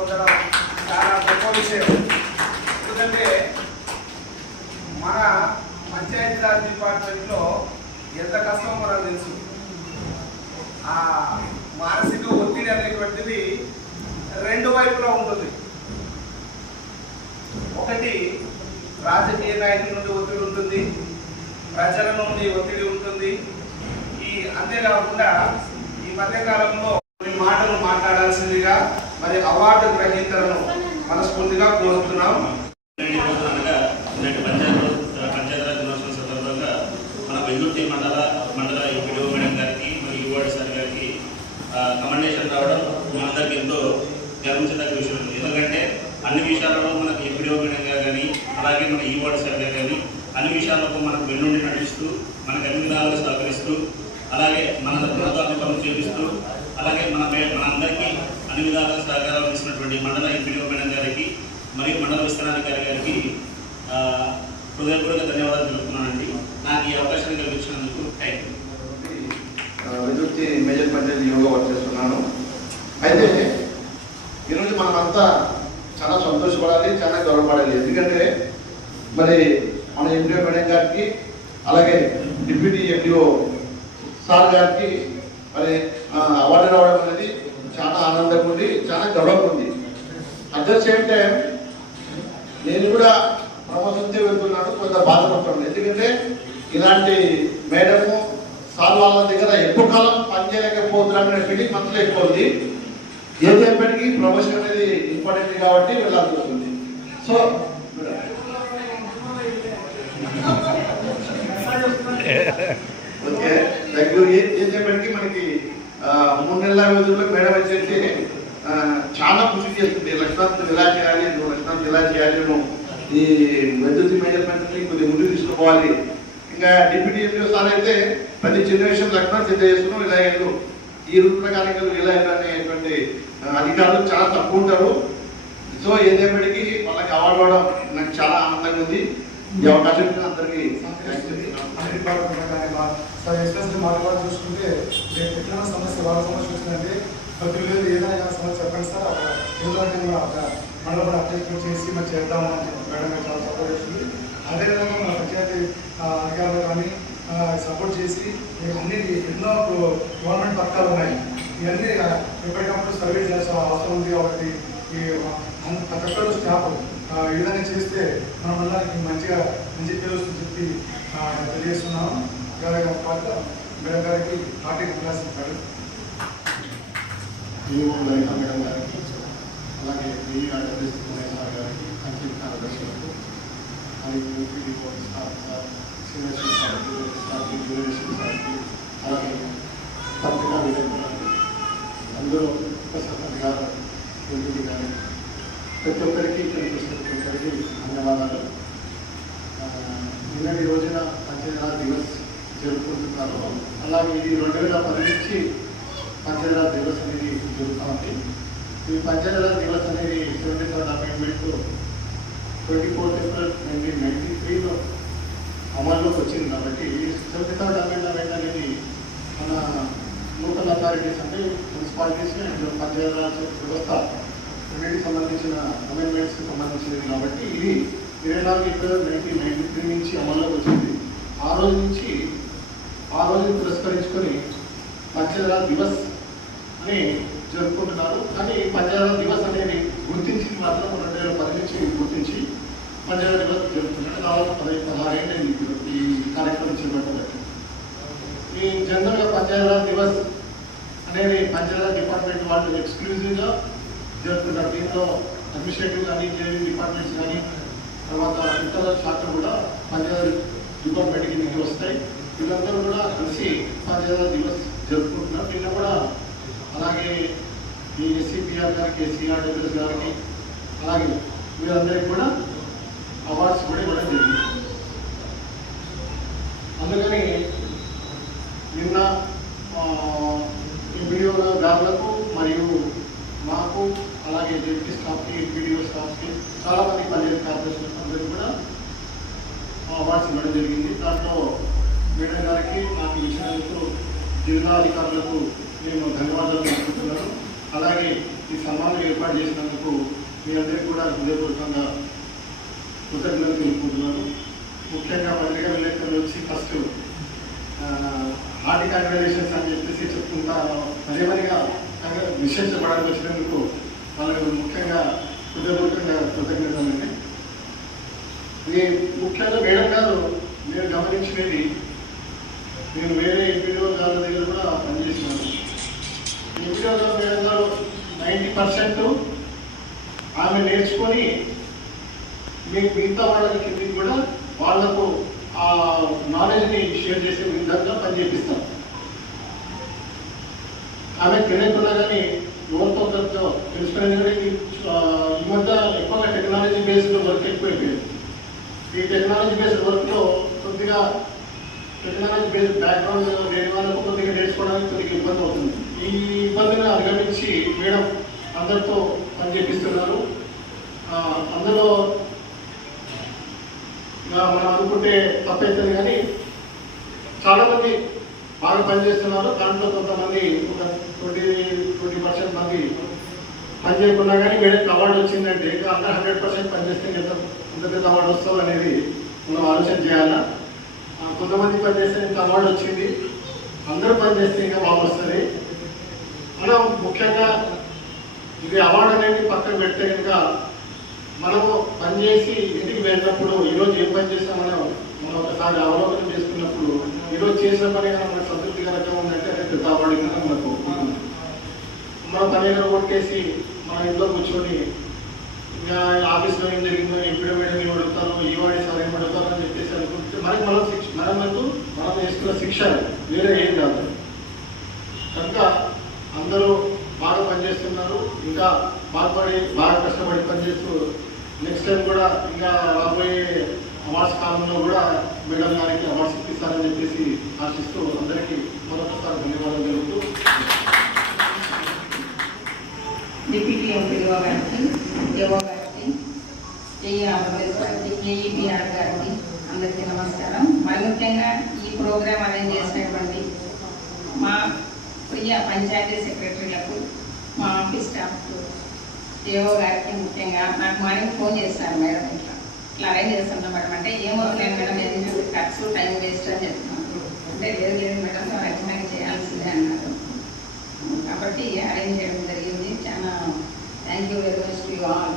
పొందడం చాలా గొప్ప విషయం. ఎందుకంటే మన పంచాయతీరాజ్ డిపార్ట్మెంట్లో ఎంత కష్టం మనకు తెలుసు. ఆ మానసిక ఒత్తిడి అనేటువంటిది రెండు వైపులా ఉంటుంది. ఒకటి రాజకీయ నాయకుల నుండి ఒత్తిడి ఉంటుంది. ప్రజల నుండి ఒత్తిడి ఉంటుంది. ఈ అంతేకాకుండా ఈ మధ్యకాలంలో కొన్ని మాటలు మాట్లాడాల్సిందిగా మరి అవార్డు గ్రహీతలను మనస్ఫూర్తిగా కోరుతున్నాం. అనగా పంచాయతీ మన వెల్లుర్తి మండల మండల ఎంపీడీఓ మేడం గారికి మరియు యువాడి సార్ గారికి కమెండేషన్ రావడం మనందరికి ఎంతో గర్వించదగ్గ విషయం ఎందుకంటే అన్ని విషయాలలో మనకు ఎంపీడీఓ మేడం గారు కానీ అలాగే మన ఈ సార్ గారు కానీ అన్ని విషయాలకు మనకు వెన్నుండి నటిస్తూ మనకు అన్ని విధాలుగా సహకరిస్తూ అలాగే మన ప్రభుత్వాన్ని పనులు చేపిస్తూ అలాగే మన మనందరికీ అన్ని విధాలుగా సహకారాలు ఇచ్చినటువంటి మండల ఎంపీడీఓ మేడం గారికి మరియు మండల విస్తరణాధికారి గారికి హృదయపూర్వక ధన్యవాదాలు తెలుపుతున్నానండి. నాకు ఈ అవకాశాన్ని కల్పించినందుకు థ్యాంక్ యూ విద్యుత్ మేజర్ పంచాయతీ యోగా వర్క్ చేస్తున్నాను. అయితే ఈరోజు మనమంతా చాలా సంతోషపడాలి చాలా గౌరవపడాలి. ఎందుకంటే మరి మన ఎండిఓ మేడం గారికి అలాగే డిప్యూటీ ఎండిఓ సార్ గారికి మరి అవార్డు రావడం అనేది చాలా ఆనందంగా ఉంది చాలా గౌరవం ఉంది అట్ ద సేమ్ టైం నేను కూడా ప్రమోషన్తో వెళ్తున్నాను కొంత బాధపడుతున్నాను ఎందుకంటే ఇలాంటి మేడము సార్ వాళ్ళ దగ్గర ఎక్కువ కాలం పనిచేయలేకపోతున్నాను అనే ఫీలింగ్ మనసులో ఎక్కువ ఉంది. ఏది ఎప్పటికీ ప్రమోషన్ అనేది ఇంపార్టెంట్ కాబట్టి వెళ్ళాల్సి వస్తుంది. సో ఓకే థ్యాంక్ యూ ఏం చెప్పడానికి మనకి మూడు నెలల రోజుల్లో మేడం వచ్చేసి చాలా కృషి చేస్తుంది లక్ష్మణ్ ఎలా చేయాలి నువ్వు లక్ష్మణ్ ఎలా చేయాలి నువ్వు ఈ విద్యుత్ మేనేజ్మెంట్ కొద్ది కొద్దిగా ముందుకు తీసుకోవాలి ఇంకా డిప్యూటీ ఎంపీ సార్ అయితే ప్రతి జనరేషన్ లక్ష్మణ్ సిద్ధ చేసుకున్నాం ఇలా వెళ్ళు ఈ రూట్ ప్రకారం ఇలా అనేటువంటి అధికారులు చాలా తక్కువ ఉంటారు సో ఏదేపటికి వాళ్ళకి అవార్డు రావడం నాకు చాలా ఆనందంగా ఉంది ఈ అవకాశం అందరికీ చూసుకుంటే రేపు ఎట్లా సమస్య వాళ్ళ సమస్య వచ్చిందంటే ప్రతి విలేజ్ ఏదైనా సమస్య చెప్పండి సార్ అక్కడ ఎందుకంటే కూడా అక్కడ మనలో కూడా అప్లికేషన్ చేసి మనం చేద్దాము అని చెప్పి మేడం గారు చాలా సపోర్ట్ చేస్తుంది. అదేవిధంగా మన పంచాయతీ అధికారులు కానీ సపోర్ట్ చేసి ఈ అన్ని ఎన్నో గవర్నమెంట్ పథకాలు ఉన్నాయి. ఇవన్నీ ఎప్పటికప్పుడు సర్వీస్ చేసే అవసరం ఉంది కాబట్టి ఈ ప్రతి ఒక్కరు స్టాఫ్ ఈ విధంగా చేస్తే మన వల్ల మంచిగా మంచి పేరు చెప్పి తెలియజేస్తున్నాము అలాగే పాటు మేడం గారికి పార్టీ క్లాసిస్తారు ఈఓ లలిత మేడం గారికి అలాగే ఈ ఆర్డర్స్ సార్ గారికి అంకిత కార్యదర్శులకు మరియు యూపీడీఓ staff sir senior staff staff duration సార్కి అలాగే పత్రికా విలేకరులకు అందరూ ఉపసభ గారు ఎంపీ గారు ప్రతి ఒక్కరికి కనిపిస్తున్న ప్రతి ఒక్కరికి ధన్యవాదాలు. ఆ, నిన్నటి రోజున పంచాయతీరాజ్ దివస్ జరుపుకుంటున్నారు. అలాగే ఇది రెండు వేల పది నుంచి పంచాయతీరాజ్ దివస్ అనేది జరుగుతూ ఉంది. ఈ పంచాయతీరాజ్ దివస్ అనేది seventy third amendment twenty fourth April nineteen ninety త్రీలో అమల్లోకి వచ్చింది కాబట్టి సెవెంటీ థర్డ్ అమెండ్మెంట్ అనేది మన లోకల్ అథారిటీస్ అంటే మున్సిపాలిటీస్ అండ్ పంచాయతీరాజ్ వ్యవస్థ రెండింటికి సంబంధించిన అమెండ్మెంట్స్కి సంబంధించినది కాబట్టి ఇది ఇరవై నాలుగు ఏప్రిల్ నైన్టీన్ నైన్టీ త్రీ నుంచి అమల్లోకి వచ్చింది. ఆ రోజు నుంచి ఆ రోజుని పురస్కరించుకొని పంచదార దివస్ అని జరుపుకుంటున్నారు. కానీ పంచదార దివస్ అనేది గుర్తించి మాత్రం రెండు వేల పది నుంచి గుర్తించి పంచదార దివస్ జరుపుకుంటున్నారు దాదాపు పదహైదు పదహారు ఈ కార్యక్రమం చేపట్టబట్టి ఈ జనరల్గా పంచదార దివస్ అనేది పంచదార డిపార్ట్మెంట్ వాళ్ళు ఎక్స్క్లూజివ్గా జరుపుకుంటారు. దీంట్లో అడ్మినిస్ట్రేటివ్ కానీ ఇంజనీరింగ్ డిపార్ట్మెంట్స్ కానీ తర్వాత ఇతర శాఖలు కూడా పంచదార డిపార్ట్మెంట్ కిందకి వస్తాయి. వీళ్ళందరూ కూడా కలిసి ఉపాధ్యాయుల దివస్ జరుపుకుంటున్నారు. నిన్న కూడా అలాగే ఈ ఎస్సీపీఆర్ గారికి ఎస్సీఆర్డబ్ల్యూఎస్ గారికి అలాగే వీరందరికీ కూడా అవార్డ్స్ కూడా ఇవ్వడం జరిగింది అందుకని నిన్న వీడియో గారులకు మరియు మాకు అలాగే జెడ్పీ స్టాఫ్కి వీడియో స్టాఫ్కి చాలా మంది పంచాయతీ కార్పొరేషన్ అందరికీ కూడా అవార్డ్స్ ఇవ్వడం జరిగింది దాంట్లో మేడం నాకు ఇచ్చినందుకు జిల్లాధికారులకు నేను ధన్యవాదాలు తెలుపుతున్నాను. అలాగే ఈ సన్మానం ఏర్పాటు చేసినందుకు మీ అందరికీ కూడా హృదయపూర్వకంగా కృతజ్ఞతలు తెలుపుకుంటున్నాను. ముఖ్యంగా పత్రికా విలేకరులు వచ్చి ఫస్ట్ హార్టీ కంగ్రాచులేషన్స్ అని చెప్పేసి చెప్పుకుంటా పదే పదిగా విశేషపడానికి వచ్చినందుకు వాళ్ళకు ముఖ్యంగా హృదయపూర్వకంగా కృతజ్ఞతలండి ఇది ముఖ్యంగా మేడం గారు మీరు గమనించినది నేను వేరే ఎంపీడీఓ గారి దగ్గర కూడా పనిచేసినాను ఎంపీడీఓ గారు గారు నైంటీ పర్సెంట్ ఆమె నేర్చుకొని మీకు మిగతా వాళ్ళ కిందకి కూడా వాళ్ళకు ఆ నాలెడ్జ్ని షేర్ చేసే విధంగా పనిచేపిస్తాం. ఆమె తెలియకుండా కానీ ఎవరితో ఒకరితో తెలుసుకునేది ఈ ఈ మధ్య ఎక్కువగా టెక్నాలజీ బేస్డ్ వర్క్ ఎక్కువైపోయింది. ఈ టెక్నాలజీ బేస్డ్ వర్క్లో కొద్దిగా టెక్నాలజీ బేస్డ్ బ్యాక్గ్రౌండ్ లేని వాళ్ళకు కొద్దిగా నేర్చుకోవడానికి కొద్దిగా ఇబ్బంది అవుతుంది. ఈ ఇబ్బందిని అధిగమించి మేడం అందరితో పనిచేపిస్తున్నారు చేపిస్తున్నారు. అందులో మనం అనుకుంటే తప్పైతుంది కానీ చాలామంది బాగా పనిచేస్తున్నారు దాంట్లో కొంతమంది ఒక ట్వంటీ ట్వంటీ పర్సెంట్ మంది పని చేయకుండా కానీ మేడం అవార్డు వచ్చిందంటే ఇంకా అందరూ హండ్రెడ్ పర్సెంట్ పనిచేస్తే ఎంత ఎంత పెద్ద అవార్డు వస్తుంది అనేది మనం ఆలోచన చేయాలా? కొంతమంది పనిచేస్తే ఇంత అవార్డు వచ్చింది. అందరూ పనిచేస్తే ఇంకా బాగా వస్తుంది. మనం ముఖ్యంగా ఇది అవార్డు అనేది పక్కన పెడితే కనుక మనము పనిచేసి ఇంటికి వెళ్ళినప్పుడు ఈరోజు ఏం పని చేస్తామని మనం? మనం ఒకసారి అవలోకనం చేసుకున్నప్పుడు ఈరోజు చేసిన పని కనుక మనకు సంతృప్తికరంగా ఉందంటే పెద్ద అవార్డు కనుక మనకు మనం మన పని కొట్టేసి మన ఇంట్లో కూర్చొని ఇంకా ఆఫీస్లో ఏం జరిగిందో ఎప్పుడో మేడం ఏం అడుగుతారో ఈ వాడి సార్ ఏం అని చెప్పేసి అనుకుంటే మనకి మనం మనం శిక్ష వేరే ఏం కాదు. కనుక అందరూ బాగా పనిచేస్తున్నారు ఇంకా బాగుపడి బాగా కష్టపడి పనిచేస్తూ నెక్స్ట్ టైం కూడా ఇంకా రాబోయే అవార్డ్స్ కాలంలో కూడా మేడం గారికి అవార్డ్స్ ఇప్పిస్తారని చెప్పేసి ఆశిస్తూ అందరికీ మరొకసారి ధన్యవాదాలు జరుగుతూ డిప్యూటీ ఎంపీఓ గారికి ఏఓ గారికి ఏఈ ఆంధ్రప్రదేశ్ గారికి గారికి అందరికీ నమస్కారం. మరి ముఖ్యంగా ప్రోగ్రాం అరేంజ్ చేసినటువంటి మా ప్రియ పంచాయతీ సెక్రటరీలకు మా ఆఫీస్ స్టాఫ్కు ఏఓ గారికి ముఖ్యంగా నాకు మార్నింగ్ ఫోన్ చేస్తారు మేడం ఇట్లా. ఇట్లా అరేంజ్ చేస్తున్నాం మేడం. అంటే ఏమో లేదు మేడం ఎందుకు ఖర్చు టైం వేస్ట్ అని చెప్తున్నాను అంటే లేదు లేదు మేడం మేము ఖచ్చితంగా చేయాల్సిందే అన్నారు. కాబట్టి అరేంజ్ చేయడం జరిగింది. చాలా thank you very much to all.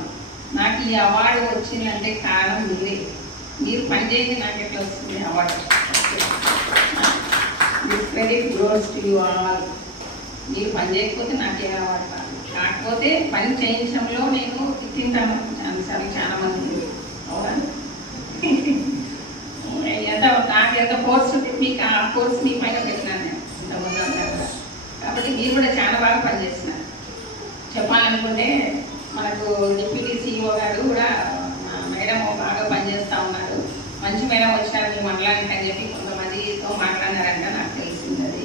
నాకు ఈ అవార్డు వచ్చిందంటే కారణం మీరే. మీరు పనిచేసి నాకు ఎట్లా వస్తుంది award? Credit goes to you all మీరు పని చేయకపోతే నాకే అవార్డు కాకపోతే పని చేయించడంలో నేను తింటాను చాలాసార్లు చాలా మంది అవునా? ఎంత నాకు ఎంత కోర్స్ ఉంటే మీకు ఆ కోర్స్ మీ పైన పెట్టినాను నేను. ఇంతకుముందు కాబట్టి మీరు కూడా చాలా బాగా పనిచేస్తున్నారు చెప్పాలనుకుంటే మనకు డిప్యూటీ సీఈఓ గారు కూడా మేడం బాగా పనిచేస్తూ ఉన్నారు. మంచి మేడం వచ్చినారు మీ మండలానికి అని చెప్పి కొంతమందితో మాట్లాడినారంట నాకు తెలిసింది అది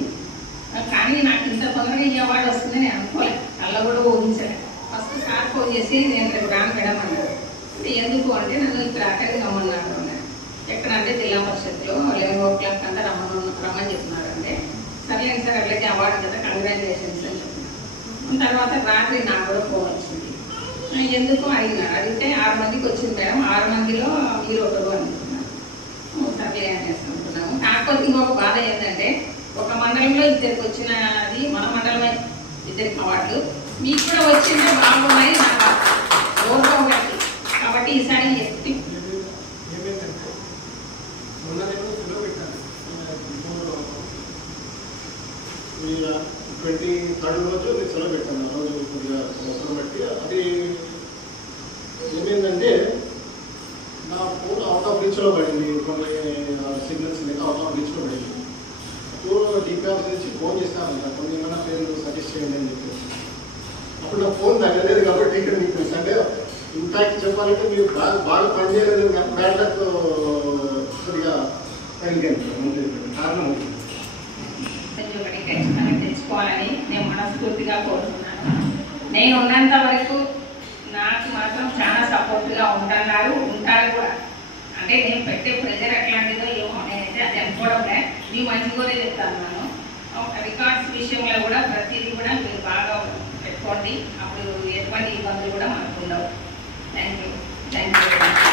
కానీ నాకు ఇంత తొందరగా ఈ అవార్డు వస్తుందని నేను అనుకోలేదు అలా కూడా ఊహించలే. ఫస్ట్ సార్ ఫోన్ చేసి నేను రేపు రాను మేడం అన్నారు. అంటే ఎందుకు అంటే నన్ను ఇక్కడ అక్కడికి రమ్మన్నారు అన్నారు. ఎక్కడంటే జిల్లా పరిషత్లో లెవెన్ ఓ క్లాక్ అంతా రమ్మను రమ్మని చెప్తున్నారు అంటే సర్లేండి సార్ అట్లయితే అవార్డు కదా కంగ్రాచులేషన్స్ అని చెప్పిన తర్వాత రాత్రి నాకు కూడా ఫోన్ వచ్చింది. ఎందుకు అడిగినారు? అడిగితే ఆరు మందికి వచ్చింది మేడం. ఆరు మందిలో మీరు ఒకరు అనుకున్నారు "ఓ, సర్లే ఇంకొక బాధ ఏంటంటే ఒక మండలంలో ఇద్దరికి వచ్చినది మన మండలమే ఇద్దరికి అవార్డు మీకు కూడా వచ్చిందే బాగున్నాయి ఒకటి కాబట్టి ఈసారి ఎత్తి ఈ ట్వంటీ థర్డ్ రోజు నేను సెలవు పెట్టాను ఆ రోజు కొద్దిగా అవసరం బట్టి అది ఏమైందంటే అవుట్ పడింది కొన్ని సిగ్నల్స్ లేక అవుట్ ఆఫ్ రీచ్లో పడింది. అప్పుడు డిపిఆర్స్ నుంచి ఫోన్ చేస్తాను కొన్ని ఏమైనా పేర్లు సజెస్ట్ చేయండి అని చెప్పేసి. అప్పుడు నా ఫోన్ తగ్గలేదు కాబట్టి ఇక్కడ మీకు అంటే ఇంపాక్ట్ చెప్పాలంటే మీరు బాగా బాగా పనిచేయలేదు కానీ బ్యాడ్ లక్ కొద్దిగా తగ్గింది కారణం అది. తెచ్చుకోవాలని నేను మనస్ఫూర్తిగా కోరుతున్నాను. నేను ఉన్నంత వరకు నాకు మాత్రం చాలా సపోర్ట్గా ఉంటున్నారు అంటే నేను పెట్టే ప్రెజర్ ఎట్లాంటిదో ఏమో నేనైతే అది అనుకోవడమే. మీ మంచి కూడా చెప్తాను నేను. రికార్డ్స్ విషయంలో కూడా ప్రతిదీ కూడా మీరు బాగా పెట్టుకోండి. అప్పుడు ఎటువంటి ఇబ్బందులు కూడా మనకు ఉండవు. Thank you thank you